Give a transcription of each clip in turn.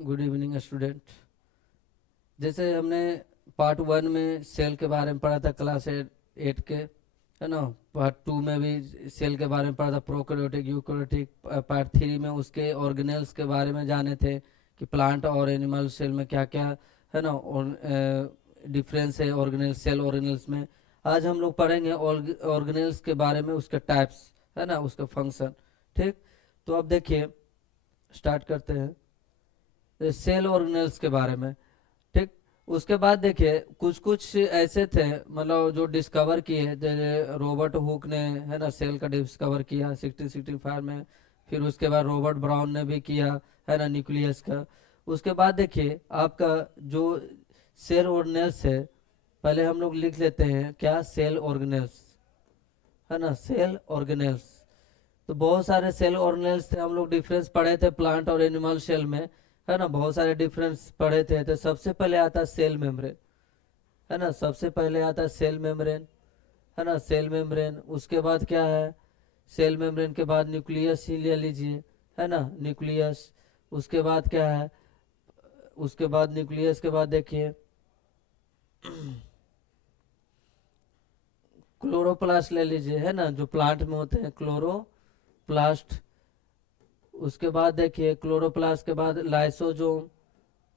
Good evening student. जैसे हमने part 1 में सेल के बारे में पढ़ा था क्लास 8 के, है ना। पार्ट 2 में भी सेल के बारे में पढ़ा था, प्रोकैरियोटिक यूकैरियोटिक। पार्ट 3 में उसके ऑर्गेनेल्स के बारे में जाने थे कि प्लांट और एनिमल सेल में क्या क्या, है ना, और डिफरेंस है ऑर्गेनेल सेल ऑर्गेनेल्स में। आज हम लोग पढ़ेंगे ऑर्गेनेल्स के बारे में, उसके टाइप्स, है ना, उसका फंक्शन। ठीक, तो अब देखिए स्टार्ट करते हैं सेल ऑर्गेनेल्स के बारे में। ठीक, उसके बाद देखिए कुछ कुछ ऐसे थे, मतलब जो डिस्कवर किए, जैसे रॉबर्ट हुक ने, है ना, सेल का डिस्कवर किया 1665 में। फिर उसके बाद रॉबर्ट ब्राउन ने भी किया, है ना, न्यूक्लियस का। उसके बाद देखिए आपका जो सेल ऑर्गेनेल्स है, पहले हम लोग लिख लेते हैं क्या, सेल ऑर्गेनेल्स, है ना, सेल ऑर्गेनेल्स। तो बहुत सारे सेल ऑर्गेनेल्स थे, हम लोग डिफरेंस पढ़े थे प्लांट और एनिमल सेल में, है ना, बहुत सारे डिफरेंस पढ़े थे। तो सबसे पहले आता है सेल मेम्ब्रेन, है ना, सबसे पहले आता है सेल मेम्ब्रेन, है ना, सेल मेम्ब्रेन। उसके बाद क्या है, सेल मेम्ब्रेन के बाद न्यूक्लियस ही ले लीजिए, है ना, न्यूक्लियस। उसके बाद क्या है, उसके बाद न्यूक्लियस के बाद देखिए क्लोरोप्लास्ट ले लीजिए, है ना, जो प्लांट में होते हैं, क्लोरोप्लास्ट। उसके बाद देखिए क्लोरोप्लास्ट के बाद लाइसोजोम,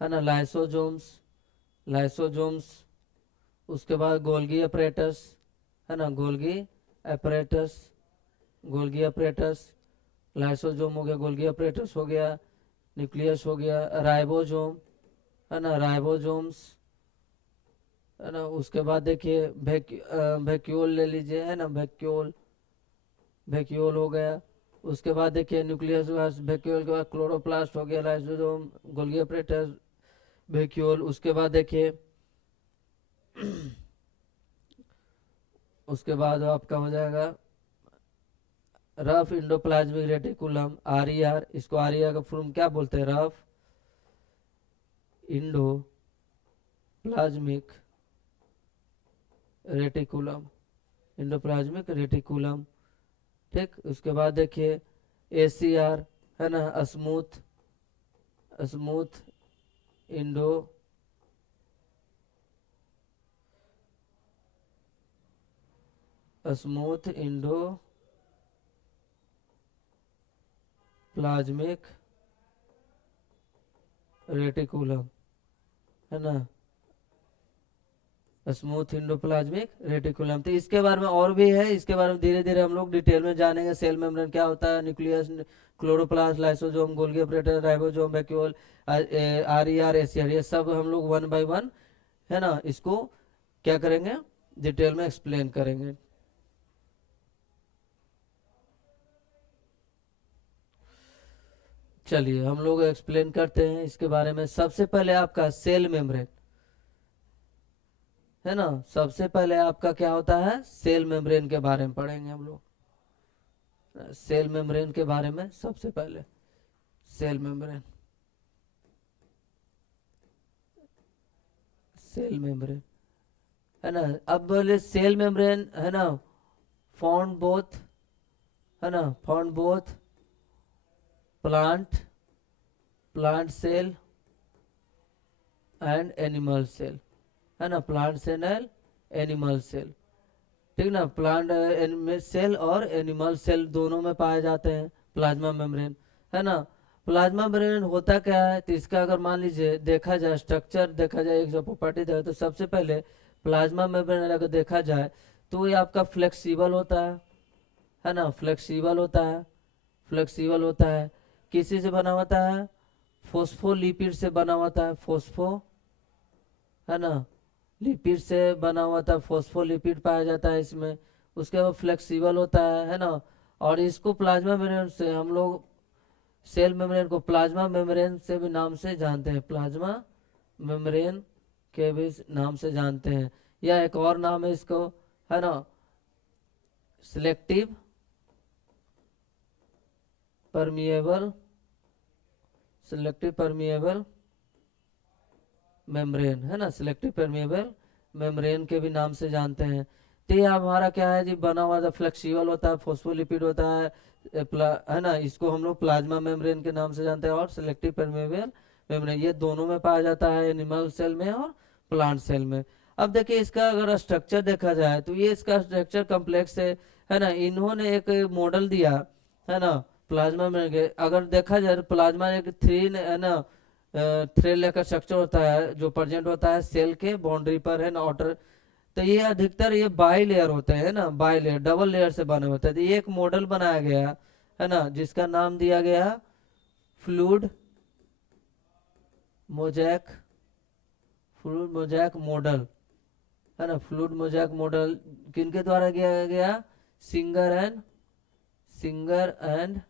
है ना, लाइसोजोम्स, लाइसोजोम्स। उसके बाद गोल्गी अपरेटस, है ना, Golgi apparatus, Golgi apparatus. Lysosome हो गया, गोल्गी अपरेटस हो गया, न्यूक्लियस हो गया, राइबोजोम, है ना, राइबोजोम्स, है ना। उसके बाद देखिए वैक्यूल ले लीजिए, है ना, वैक्यूल, वैक्यूल हो गया। उसके बाद देखिए न्यूक्लियस वैक्यूल के बाद क्लोरोप्लास्ट हो गया, लाइसोजोम, गोल्गी अपरेटस, वैक्यूल। उसके बाद देखिए उसके बाद आपका हो जाएगा रफ इंडोप्लाज्मिक रेटिकुलम, आर, इसको आर का फुल क्या बोलते हैं, rough endoplasmic reticulum, endoplasmic reticulum. ठीक, उसके बाद देखिए ACR, है ना, smooth, smooth Indo smooth Indo plasmic reticulum, है ना, स्मूथ इंडोप्लाज्मिक रेटिकुलम। तो इसके बारे में और भी है, इसके बारे में धीरे धीरे हम लोग डिटेल में जानेंगे। सेल मेम्ब्रेन क्या होता है, nucleus, chloroplast, lysosome, Golgi operator, ribosome, vacuole, RER, ACR, ये सब हम लोग 1 बाय 1, है ना, इसको क्या करेंगे, डिटेल में एक्सप्लेन करेंगे। चलिए हम लोग एक्सप्लेन करते हैं इसके बारे में। सबसे पहले आपका सेल मेम्ब्रेन, है ना, सबसे पहले आपका क्या होता है, सेल मेम्ब्रेन के बारे में पढ़ेंगे हम लोग। सेल मेम्ब्रेन के बारे में सबसे पहले, सेल मेम्ब्रेन, सेल मेम्ब्रेन, है ना। अब बोले सेल मेम्ब्रेन, है ना, फाउंड बोथ, है ना, found both plant, plant cell and animal cell, है ना, plant cell and animal cell. ठीक ना, प्लांट सेल और एनिमल सेल दोनों में पाए जाते हैं प्लाज्मा मेम्ब्रेन, है ना। प्लाज्मा मेम्ब्रेन होता क्या है, तो इसका अगर मान लीजिए देखा जाए, स्ट्रक्चर देखा जाए, एक जो प्रॉपर्टी देखा, तो सबसे पहले प्लाज्मा मेम्ब्रेन अगर देखा जाए तो ये आपका फ्लेक्सिबल होता है ना, फ्लेक्सिबल होता है, फ्लेक्सिबल होता है। किसी से बना होता है, फोस्फोलिपिड से बना होता है, फोस्फो, है ना, लिपिड से बना हुआ था, फोस्फोलिपिड पाया जाता है इसमें। उसके बाद फ्लेक्सिबल होता है ना। और इसको प्लाज्मा मेम्ब्रेन से हम लोग, सेल मेम्ब्रेन को प्लाज्मा मेम्ब्रेन से भी नाम से जानते हैं, प्लाज्मा मेम्ब्रेन के भी नाम से जानते हैं। या एक और नाम है इसको, है ना, selective permeable, selective permeable membrane, है ना, सिलेक्टिव परमिएबल मेम्ब्रेन के भी नाम से जानते हैं। तो ये हमारा क्या है जी, बना हुआ फ्लेक्सिबल होता है, फोस्फोलिपिड होता है, है ना, इसको हम लोग प्लाज्मा मेम्ब्रेन के नाम से जानते हैं, और सिलेक्टिव परमिएबल मेम्ब्रेन, ये दोनों में पाया जाता है, एनिमल सेल में और प्लांट सेल में। अब देखिए इसका अगर स्ट्रक्चर देखा जाए तो ये इसका स्ट्रक्चर कम्प्लेक्स है ना। इन्होंने एक मॉडल दिया है ना प्लाज्मा में अगर देखा जाए तो प्लाज्मा एक थ्री है ना थ्रेड लेयर का स्ट्रक्चर होता है जो प्रेजेंट होता है सेल के बाउंड्री पर है ना आउटर। तो ये अधिकतर ये बाई लेयर होते हैं ना, बाई लेयर डबल लेयर से बने होते हैं। तो ये एक मॉडल बनाया गया है ना जिसका नाम दिया गया fluid mosaic, fluid mosaic model है ना। फ्लूइड मोजैक मॉडल किनके द्वारा किया गया? सिंगर एंड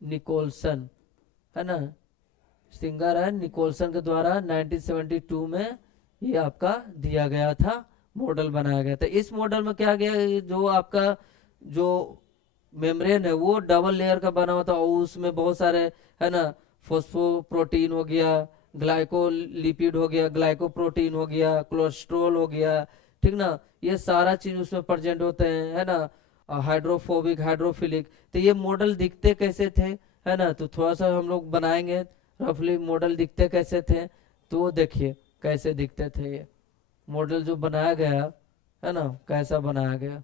निकोलसन है ना। सिंगर एंड निकोलसन के द्वारा 1972 में ये आपका दिया गया था, मॉडल बनाया गया था। इस मॉडल में क्या गया, जो आपका जो मेम्ब्रेन है वो डबल लेयर का बना होता है और उसमें बहुत सारे है ना फोस्फोप्रोटीन हो गया, ग्लाइकोलिपिड हो गया, ग्लाइकोप्रोटीन हो गया, कोलेस्ट्रॉल हो गया, ठीक ना। ये सारा चीज उसमें प्रेजेंट होते हैं है ना। Hydrophobic hydrophilic. तो ये मॉडल दिखते कैसे थे है ना, तो थोड़ा सा हम लोग बनाएंगे रफली मॉडल दिखते कैसे थे। तो देखिए कैसे दिखते थे ये मॉडल जो बनाया गया है ना, कैसा बनाया गया।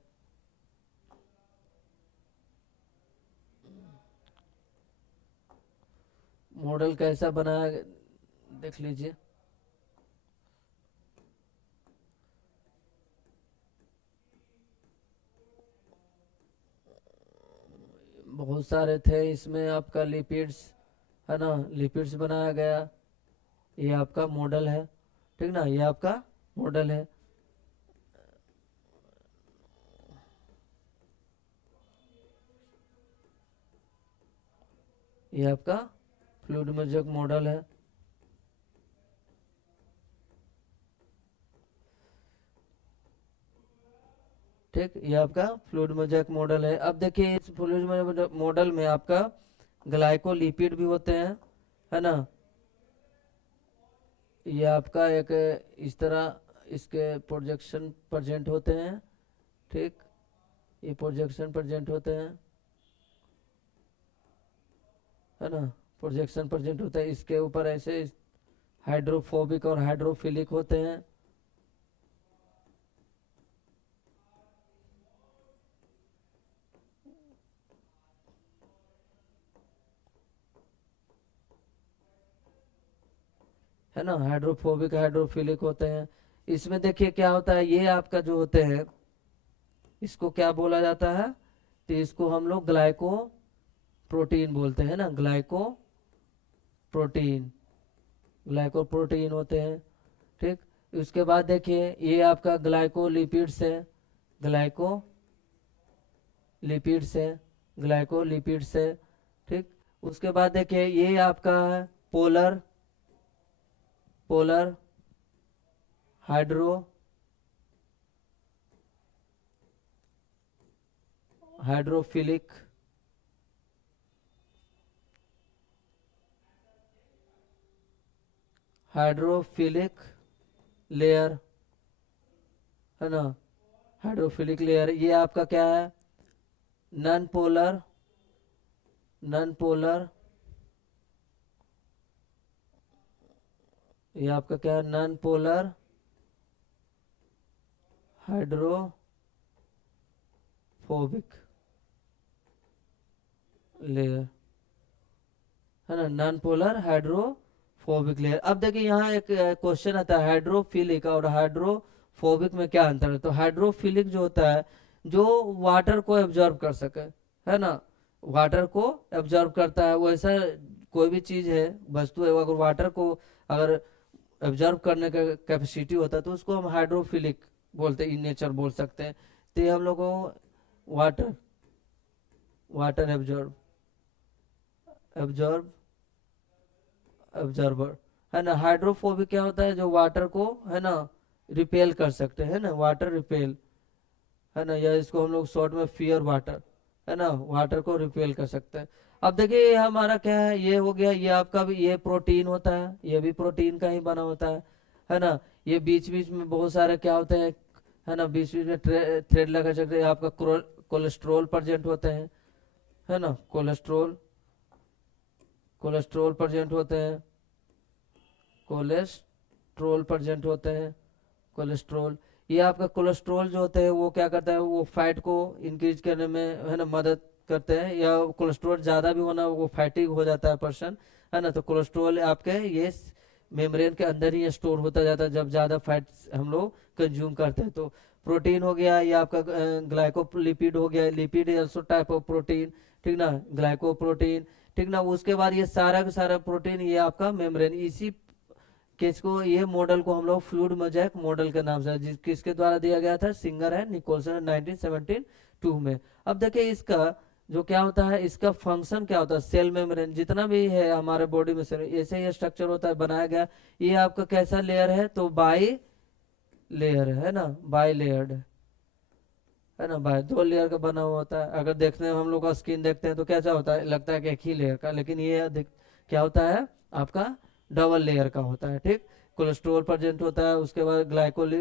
मॉडल कैसा बनाया देख लीजिए। बहुत सारे थे इसमें आपका लिपिड्स है ना, लिपिड्स बनाया गया। ये आपका मॉडल है, ठीक ना, ये आपका मॉडल है। ये आपका फ्लूइड मोजैक मॉडल है। ठीक, ये आपका फ्लूइड मोजैक मॉडल है। अब देखिए इस फ्लूइड मॉडल में आपका ग्लाइकोलिपिड भी होते हैं है ना। ये आपका एक इस तरह इसके प्रोजेक्शन प्रेजेंट होते हैं, ठीक, ये प्रोजेक्शन प्रेजेंट होते हैं है ना। प्रोजेक्शन प्रेजेंट होता है इसके ऊपर ऐसे हाइड्रोफोबिक और हाइड्रोफिलिक होते हैं। है ना, हाइड्रोफोबिक हाइड्रोफिलिक होते हैं। इसमें देखिए क्या होता है, ये आपका जो होते हैं इसको क्या बोला जाता है, तो इसको हम लोग ग्लाइको प्रोटीन बोलते हैं ना, ग्लाइको प्रोटीन, ग्लाइको प्रोटीन होते हैं, ठीक। उसके बाद देखिए ये आपका ग्लाइकोलिपिड्स है, ग्लाइको लिपिड्स है, ग्लाइकोलिपिड्स है, ठीक। उसके बाद देखिए ये आपका है polar, polar hydro hydrophilic, hydrophilic layer है ना, हाइड्रोफिलिक लेयर। ये आपका क्या है, नॉन पोलर, नॉन पोलर, ये आपका क्या है, नॉन पोलर हाइड्रोफोबिक लेयर है ना, नॉन पोलर हाइड्रोफोबिक लेयर। अब देखिए यहाँ एक क्वेश्चन आता है हाइड्रोफिलिक और हाइड्रोफोबिक में क्या अंतर है। तो हाइड्रोफिलिक जो होता है जो वाटर को एब्जॉर्ब कर सके है ना, वाटर को एब्जॉर्ब करता है। वैसा कोई भी चीज है वस्तु है अगर वाटर को अगर एब्जॉर्ब करने का कैपेसिटी होता है तो उसको हम हाइड्रोफिलिक बोलते हैं, इन नेचर बोल सकते हैं। तो ये हम लोग को water, water absorb, absorb, observer है ना। हाइड्रोफोबिक क्या होता है, जो वाटर को है ना रिपेल कर सकते हैं ना, वाटर रिपेल है ना, या इसको हम लोग शॉर्ट में फियर वाटर है ना, वाटर को रिपेल कर सकते हैं। अब देखिए ये हमारा क्या है, ये हो गया, ये आपका भी ये प्रोटीन होता है, ये भी प्रोटीन का ही बना होता है ना। ये बीच बीच में बहुत सारे क्या होते हैं है ना, बीच बीच में थ्रेड लगा सकते हैं। आपका कोलेस्ट्रोल प्रेजेंट होते हैं है ना, कोलेस्ट्रोल, कोलेस्ट्रॉल प्रेजेंट होते हैं, कोलेस्ट्रॉल प्रेजेंट होते हैं, कोलेस्ट्रॉल। ये आपका कोलेस्ट्रॉल जो होते हैं वो क्या करता है, वो फैट को इंक्रीज करने में है ना मदद करते हैं, या कोलेस्ट्रॉल ज़्यादा भी होना वो फैटिक हो जाता है पर्सन, है ना। तो कोलेस्ट्रॉल आपके ये मेम्ब्रेन के अंदर ही स्टोर होता जाता है जब ज़्यादा फैट हम लोग कंज्यूम करते हैं। तो प्रोटीन हो गया, ये आपका ग्लाइकोलिपिड हो गया, lipid also type of protein, ठीक ना, ग्लाइकोप्रोटीन, ठीक ना। उसके बाद ये सारा का सारा प्रोटीन ये आपका मेम्ब्रेन, इसी किसको, ये मॉडल को हम लोग फ्लूइड मोज़ेक मॉडल के नाम से किसके द्वारा दिया गया था, सिंगर एंड निकोलसन 1972 में। अब देखिए इसका जो क्या होता है, इसका फंक्शन क्या होता है, सेल मेम्ब्रेन जितना भी है हमारे बॉडी में सेल ऐसे ही स्ट्रक्चर होता है बनाया गया। ये आपका कैसा लेयर है, तो बाई लेयर है ना, बाई लेयर्ड है ना, बाई 2 लेयर का बना हुआ होता है। अगर देखने में हम लोग का स्किन देखते हैं तो कैसा होता है, लगता है कि एक ही लेयर का, लेकिन ये क्या होता है आपका डबल लेयर का होता है, ठीक। कोलेस्ट्रॉल प्रेजेंट होता है, उसके बाद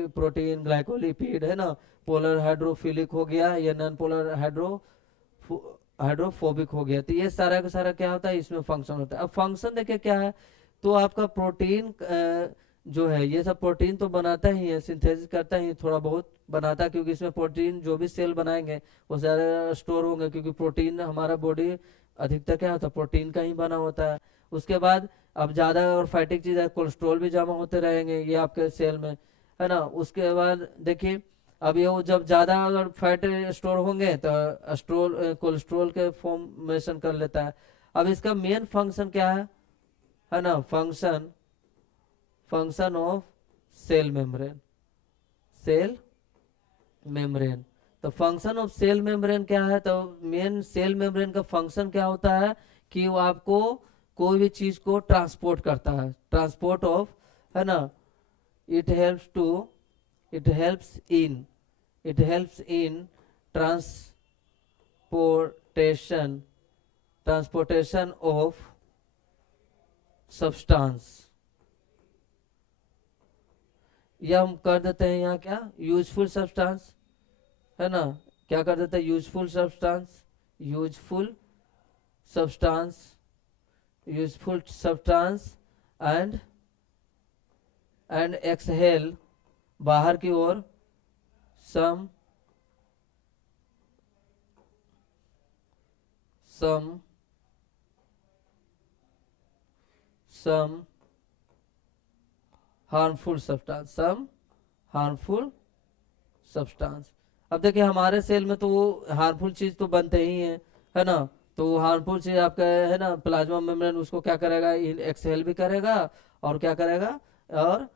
प्रोटीन, ग्लाइकोलिपिड है ना, पोलर हाइड्रोफिलिक हो गया, या नॉन पोलर हाइड्रोफोबिक हो गया। तो ये सारा का सारा क्या होता है, इसमें फंक्शन होता है। अब फंक्शन देखिए क्या है, तो आपका प्रोटीन जो है ये सब प्रोटीन तो बनाता ही है, सिंथेसिस करता ही थोड़ा बहुत बनाता है, क्योंकि इसमें प्रोटीन जो भी सेल बनाएंगे वो सारे स्टोर होंगे, क्योंकि प्रोटीन हमारा बॉडी अधिकतर क्या होता है, प्रोटीन का ही बना होता है। उसके बाद अब ज़्यादा और फैटिक चीज़ है, कोलेस्ट्रॉल भी जमा होते रहेंगे ये आपके सेल में, है ना। उसके बाद देखिए अब ये जब ज़्यादा अगर फैट स्टोर होंगे तो कोलेस्ट्रॉल के फॉर्मेशन कर लेता है। अब इसका मेन फंक्शन क्या है ना, function of cell membrane, cell membrane. तो फंक्शन ऑफ सेल मेम्ब्रेन क्या है, तो मेन सेल मेम्ब्रेन का फंक्शन क्या होता है कि वो आपको कोई भी चीज को ट्रांसपोर्ट करता है, ट्रांसपोर्ट ऑफ, है ना। It helps in transportation of substance. या हम कर देते हैं यहाँ क्या, यूजफुल सब्सटेंस, है ना। क्या कर देते हैं, यूजफुल सब्सटेंस एंड एक्सहेल बाहर की ओर सम हार्मफुल सब्सटेंस। अब देखिए हमारे सेल में तो वो हार्मफुल चीज तो बनते ही है ना। तो वो हार्मफुल चीज आपका है ना, प्लाज्मा मेम्ब्रेन उसको क्या करेगा, एक्सहेल भी करेगा और क्या करेगा, और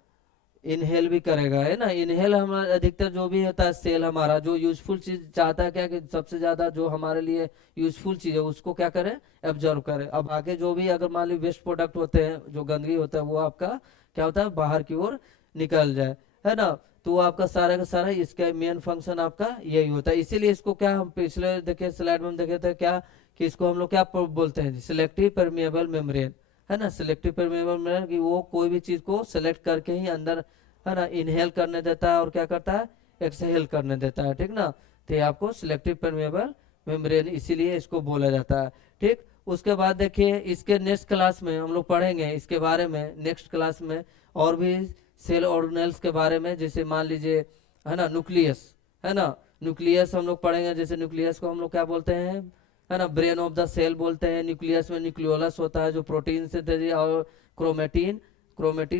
इनहेल भी करेगा, है ना। इनहेल हमारा अधिकतर जो भी होता है सेल हमारा जो यूजफुल चीज चाहता है क्या, कि सबसे ज्यादा जो हमारे लिए यूजफुल चीज है उसको क्या करे, एब्जॉर्व करे। अब आगे जो भी अगर मान ली वेस्ट प्रोडक्ट होते हैं जो गंदगी होता है वो आपका क्या होता है, बाहर की ओर निकल जाए, है ना। तो वो आपका सारा का सारा इसका मेन फंक्शन आपका यही होता है। इसीलिए इसको क्या हम पिछले देखे स्लाइड में हम देखे थे क्या, कि इसको हम लोग क्या बोलते हैं, सिलेक्टिव परमिएबल मेम्ब्रेन, है ना। सिलेक्टिव परमिएबल मेम्ब्रेन कि वो कोई भी चीज को सिलेक्ट करके ही अंदर, है ना, इनहेल करने देता है और क्या करता है, एक्सहेल करने देता है, ठीक ना। तो ये आपको सिलेक्टिव परमिएबल मेम्ब्रेन इसीलिए इसको बोला जाता है, ठीक। उसके बाद देखिए इसके नेक्स्ट क्लास में हम लोग पढ़ेंगे इसके बारे में, नेक्स्ट क्लास में और भी सेल ऑर्गेनेल्स के बारे में, जैसे मान लीजिए है ना न्यूक्लियस, है ना। न्यूक्लियस हम लोग पढ़ेंगे, जैसे न्यूक्लियस को हम लोग क्या बोलते हैं, है ना, ब्रेन ऑफ द सेल बोलते हैं। न्यूक्लियस में न्यूक्लियोलस होता है जो प्रोटीन से और क्रोमेटिन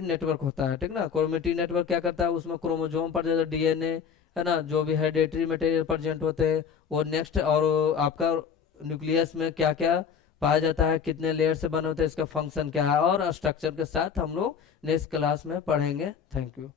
नेटवर्क होता है, ठीक ना। क्रोमेटिन नेटवर्क क्या करता है, उसमें क्रोमोजोम पर जैसे डीएनए, है ना, जो भी हेरिडेटरी मटेरियल प्रेजेंट होते हैं वो नेक्स्ट, और आपका न्यूक्लियस में क्या क्या पाया जाता है, कितने लेयर से बने होते हैं, इसका फंक्शन क्या है, और स्ट्रक्चर के साथ हम लोग नेक्स्ट क्लास में पढ़ेंगे। Thank you.